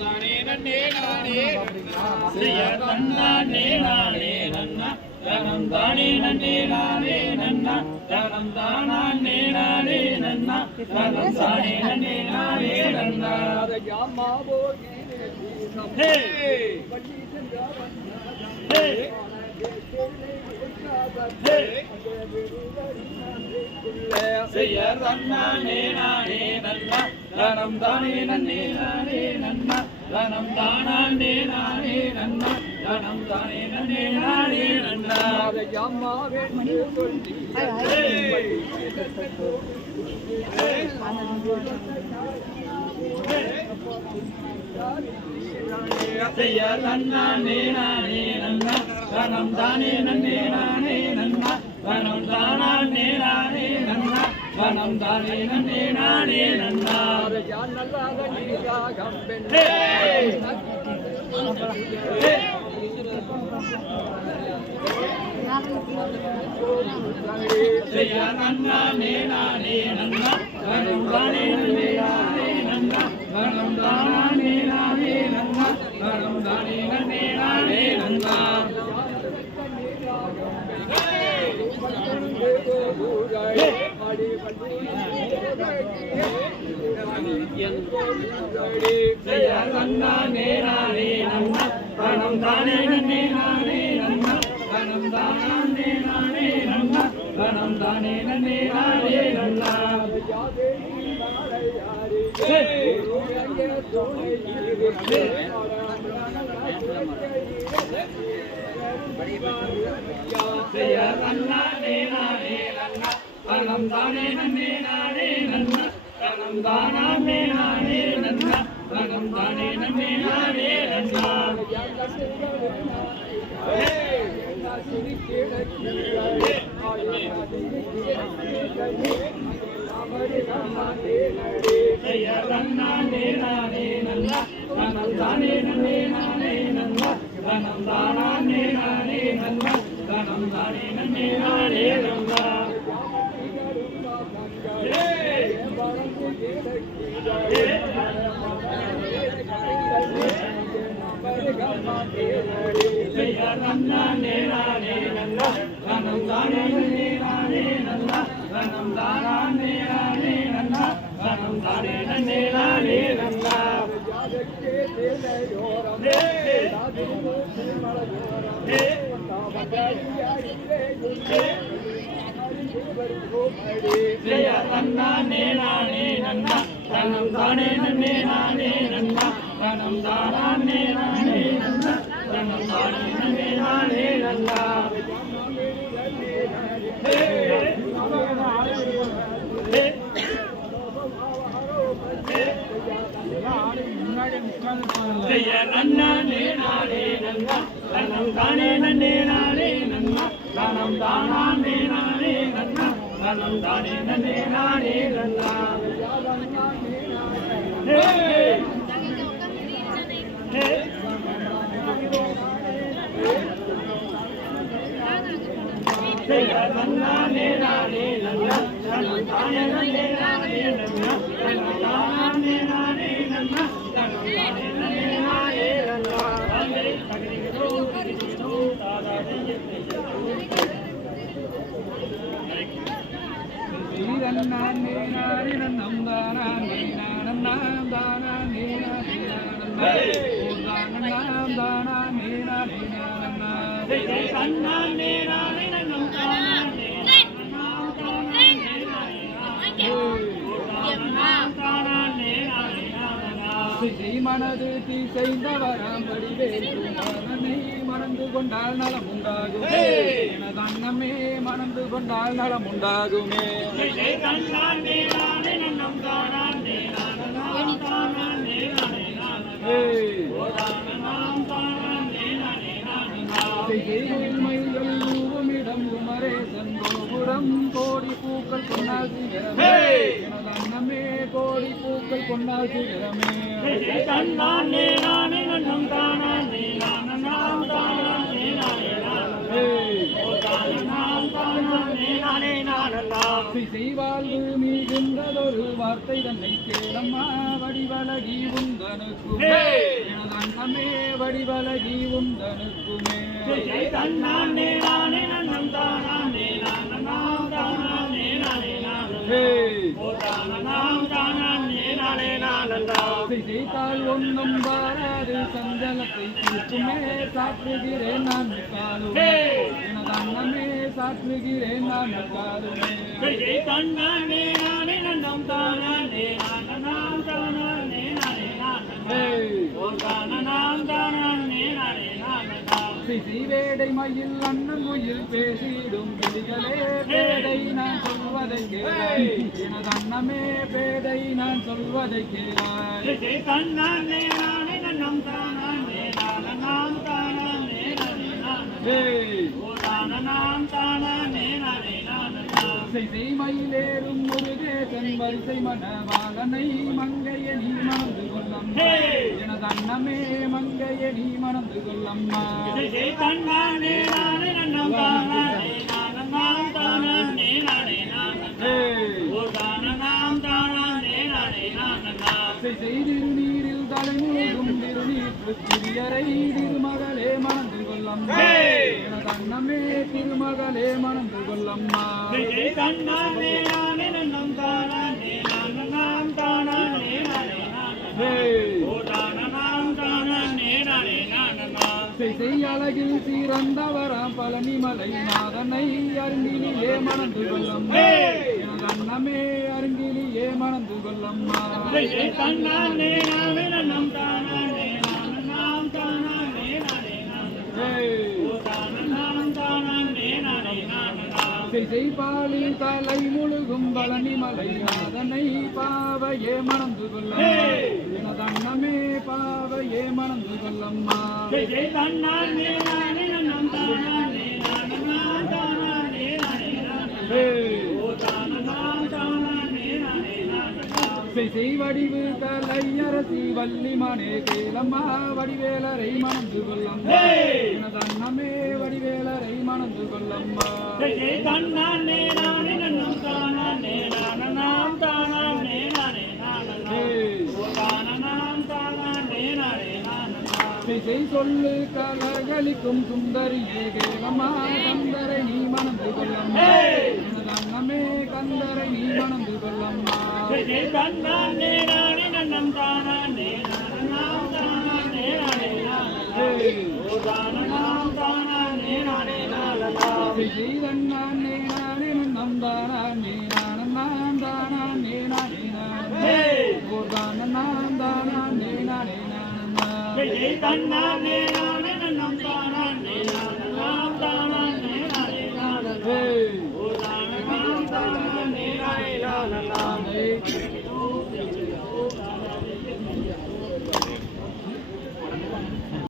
தானே நன்னே நானே செய்ய தன்னானே நானே நன்னா தனம் தானே நன்னே நானே நன்னா தனம் தானே நானே நன்னா தனம் தானே நன்னே நானே நன்னா யாமா போகி ஹே ஹே செய்ய தன்னானே நானே நன்னா தனம் தானே நன்னே நானே நன்னா தனம் தானே நானே நன்னா தனம் தானே நன்னே நானே நன்னா அம்மாவே சொல்லி செய்ய தன்னானே நானே நன்னா தனம் தானே நன்னே நானே நன்னா தனம் தானே நானே நன்னா தனம் தானே நன்னே நானே நன்னா நல்லாக நீராகம் பெண்ணே செய்ய நன்னானே நானே நன்னா தனம் தானே நன்னே நானே நன்னா தனம் தானே நானே நன்னா தனம் தானே நன்னே நானே நன்னா செய்ய நன்னானே நானே நன்னா தனம் தானே நன்னே நானே நன்னா தனம் தானே நானே நன்னா தனம் தானே நன்னே நானே நன்னா செய்ய நன்னானே நானே நன்னா தனம் தானே நன்னே நானே நன்னா தனம் தானே நானே நன்னா தனம் தானே நன்னே நானே நன்னா செய்ய நன்னானே நானே நன்னா தனம் தானே நன்னே நானே நன்னா தனம் தானே நானே நன்னா தனம் தானே நன்னே நானே நன்னா செய்ய நன்னானே நானே நன்னா தனம் தானே நன்னே நானே நன்னா தனம் தானே நானே நன்னா தனம் தானே நன்னே நானே நன்னா செய்ய நன்னானே நானே நன்னா தனம் தானே நன்னே நானே நன்னா தனம் தானே நானே நன்னா தனம் தானே நன்னே நானே நன்னா செய்ய நன்னானே நானே நன்னா தனம் தானே நன்னே நானே நன்னா தனம் தானே நானே நன்னா தனம் தானே நன்னே நானே நன்னா செய்ய நன்னானே நானே நன்னா தனம் தானே நன்னே நானே நன்னா தனம் தானே நானே நன்னா தனம் தானே நன்னே நானே நன்னா நன்னானே நானே நன்னம் தானே நானம் தானே நானம் தானே நன்னானே நானே நன்னம் மனது தீசைந்தவராம் வடிவேனை மணந்து கொண்டால் நலம் உண்டாகுமே எனது அன்னமே மணந்து கொண்டால் நலம் உண்டாகுமே மயிலும் உமரே சந்தோபுரம் கோடி பூக்கள் கொண்டால் சிகரமே எனது அன்னமே கோடி பூக்கள் கொண்டால் சிகரமே தன்னானே நானே நன்னம் தானே நானம் தானே நானே நானே ஓ தானம் தானே நானே நானே செய்வாழ்வு மிகுந்ததொரு வார்த்தை தன்னை கேளம்மா வடிவழகி உந்தனுக்குமே எனதன்னமே வடிவழகி உந்தனுக்குமே தன்னானே நானே நன்னம் தானானே நானம் தானானே நானே செய்தால் ஒன்றும் வாராது சஞ்சலத்தை தீர்க்குமே சாற்றுகிறேன் நான் காலுமே எனது அண்ணமே சாற்றுகிறேன் நான் காலுமே தன்னானே நானே நன்னம் தானானே நானம் தானானே நானே வேடை மயில் அண்ணன் குயில் பேசிடும் கிளிகளே பேடை நான் சொல்வதை கேளாய் எனது அண்ணமே பேடை நான் சொல்வதை கேளாய் தன்னானே நானே நன்னம் தானானே நானம் தானானே மயிலேறும் முருகேசன் வரிசை மணவாளனை மங்கைய நீ மணந்து கொள்ளம்மா எனது அண்ணமே மங்கைய நீ மணந்து கொள்ளம்மா தன்னானே நானே நன்னம் தானானே நானம் தானானே நானே திருநீரில் தலைமூடும் திருநீற்று சிறியரை திருமகளே மணந்து கொள்ளம்மா எனது அண்ணமே திருமகளே மணந்து கொள்ளம்மா தன்னானே நானே நன்னம் தானானே நானம் தானானே அழகில் சிறந்தவராம் பழனிமலை நாதனை அருங்கிலே மணந்து கொள்ளம்மா எனது அண்ணமே அருங்கிலே மணந்து கொள்ளம்மா தன்னானே நானே நன்னம் தானானே நானம் தானானே பாலில் தலை முழுகும் பழனிமலை நாதனை பாவையே மணந்து கொள்ளம்மா எனது அண்ணமே பாவையே மணந்து கொள்ளம்மா தன்னானே நானே நன்னம் தானானே நானம் தானானே வடிவு கலையரசி வள்ளிமனே கேளம்மா வடிவேலரை மணந்து கொள்ளம்மா எனது அண்ணமே வடிவேலரை மணந்து கொள்ளம்மா தன்னானே நானே நன்னம் தானானே நானம் தானானே சொல்லு கலகளிக்கும் சுந்தரியே கேளம்மா கந்தரை நீ மணந்து கொள்ளம்மா எனது அண்ணமே கந்தரை நீ மணந்து கொள்ளம்மா தன்னானே நானே நன்னம் தானானே நானம் தானானே நானம் தானானே தன்னானே நானே நன்னம் தானானே நானம் தானானே நானே நானம் தானானே நானே தன்னானே நானே